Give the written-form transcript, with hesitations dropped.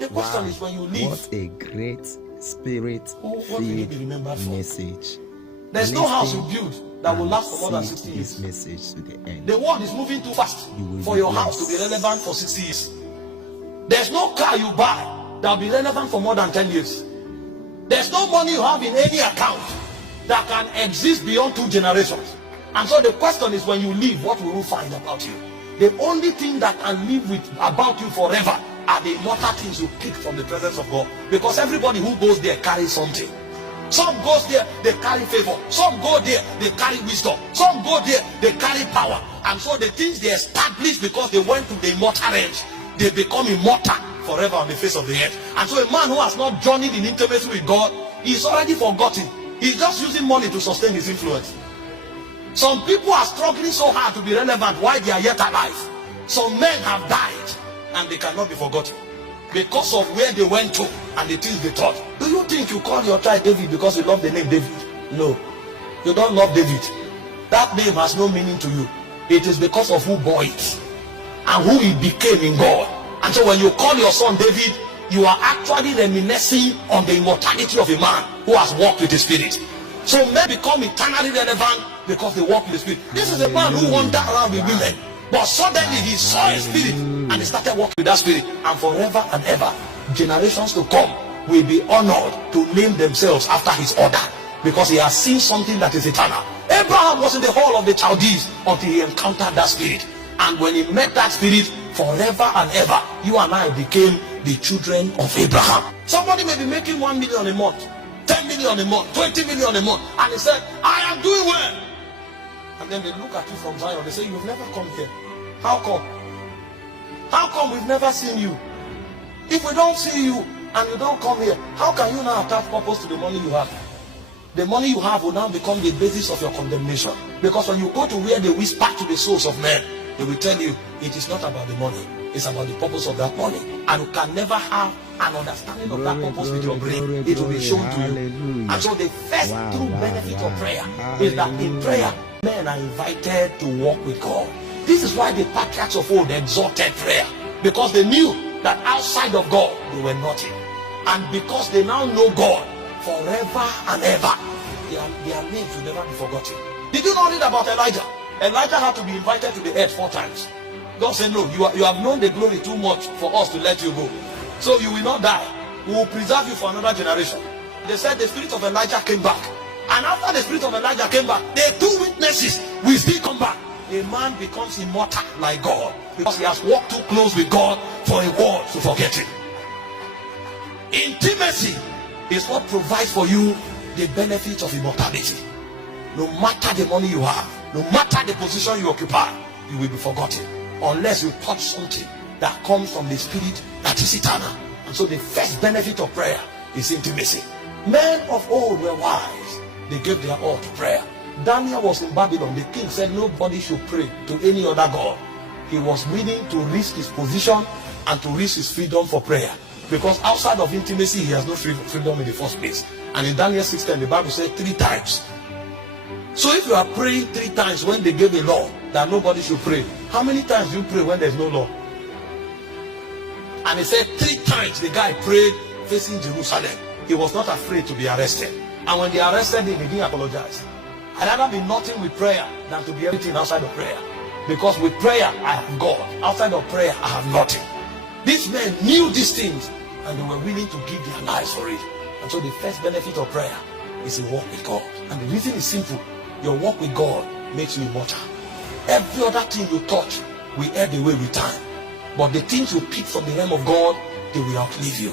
The question is when you leave. What a great spirit-filled message. There's no house you build that will last for more than 60 years. This message to the end. The world is moving too fast for your house to be relevant for 60 years. There's no car you buy that will be relevant for more than 10 years. There's no money you have in any account that can exist beyond 2 generations. And so the question is, when you leave, what will you find about you? The only thing that can live with about you forever are the immortal things you pick from the presence of God. Because everybody who goes there carries something. Some goes there, they carry favor. Some go there, they carry wisdom. Some go there, they carry power. And so the things they establish because they went to the immortal range, they become immortal forever on the face of the earth. And so a man who has not journeyed in intimacy with God is already forgotten. He's just using money to sustain his influence. Some people are struggling so hard to be relevant while they are yet alive. Some men have died and they cannot be forgotten because of where they went to and the things they taught. Do you think you call your child David because you love the name David? No, you don't love David. That name has no meaning to you. It is because of who bore it and who he became in God. And so when you call your son David, you are actually reminiscing on the immortality of a man who has walked with the Spirit. So men become eternally relevant because they walk with the Spirit. This is a man who wandered around with women, but suddenly he saw a spirit and he started walking with that spirit. And forever and ever, generations to come will be honored to name themselves after his order, because he has seen something that is eternal. Abraham was in the hall of the Chaldees until he encountered that spirit. And when he met that spirit, forever and ever, you and I became the children of Abraham. Somebody may be making 1 million a month, 10 million a month, 20 million a month, and he said, I am doing well. And then they look at you from Zion, they say, you've never come here. How come? How come we've never seen you? If we don't see you and you don't come here, how can you now attach purpose to the money you have? The money you have will now become the basis of your condemnation. Because when you go to where they whisper to the souls of men, they will tell you it is not about the money, it's about the purpose of that money. And you can never have an understanding of that purpose with your brain. It will be shown to you. And so the first true benefit of prayer is that in prayer, men are invited to walk with God. This is why the patriarchs of old exalted prayer, because they knew that outside of God they were nothing. And because they now know God forever and ever, their names will never be forgotten. Did you not read about Elijah? Elijah had to be invited to the earth 4 times. God said, no, you have known the glory too much for us to let you go. So you will not die. We will preserve you for another generation. They said the spirit of Elijah came back. And after the spirit of Elijah came back, the 2 witnesses will still come back. A man becomes immortal like God because he has walked too close with God for a world to forget him. Intimacy is what provides for you the benefits of immortality. No matter the money you have, no matter the position you occupy, you will be forgotten unless you touch something that comes from the spirit that is eternal. And so the first benefit of prayer is intimacy. Men of old were wise. They gave their all to prayer. Daniel was in Babylon. The king said nobody should pray to any other god. He was willing to risk his position and to risk his freedom for prayer, because outside of intimacy he has no freedom in the first place. And in Daniel 6:10 the Bible said 3 times. So if you are praying 3 times when they gave a law that nobody should pray, how many times do you pray when there's no law? And he said 3 times the guy prayed facing Jerusalem. He was not afraid to be arrested. And when they arrested him, he didn't apologize. I'd rather be nothing with prayer than to be everything outside of prayer. Because with prayer I have God. Outside of prayer I have nothing. These men knew these things and they were willing to give their lives for it. And so the first benefit of prayer is a walk with God. And the reason is simple. Your walk with God makes you immortal. Every other thing you touch will ebb away with time. But the things you pick from the realm of God, they will outlive you.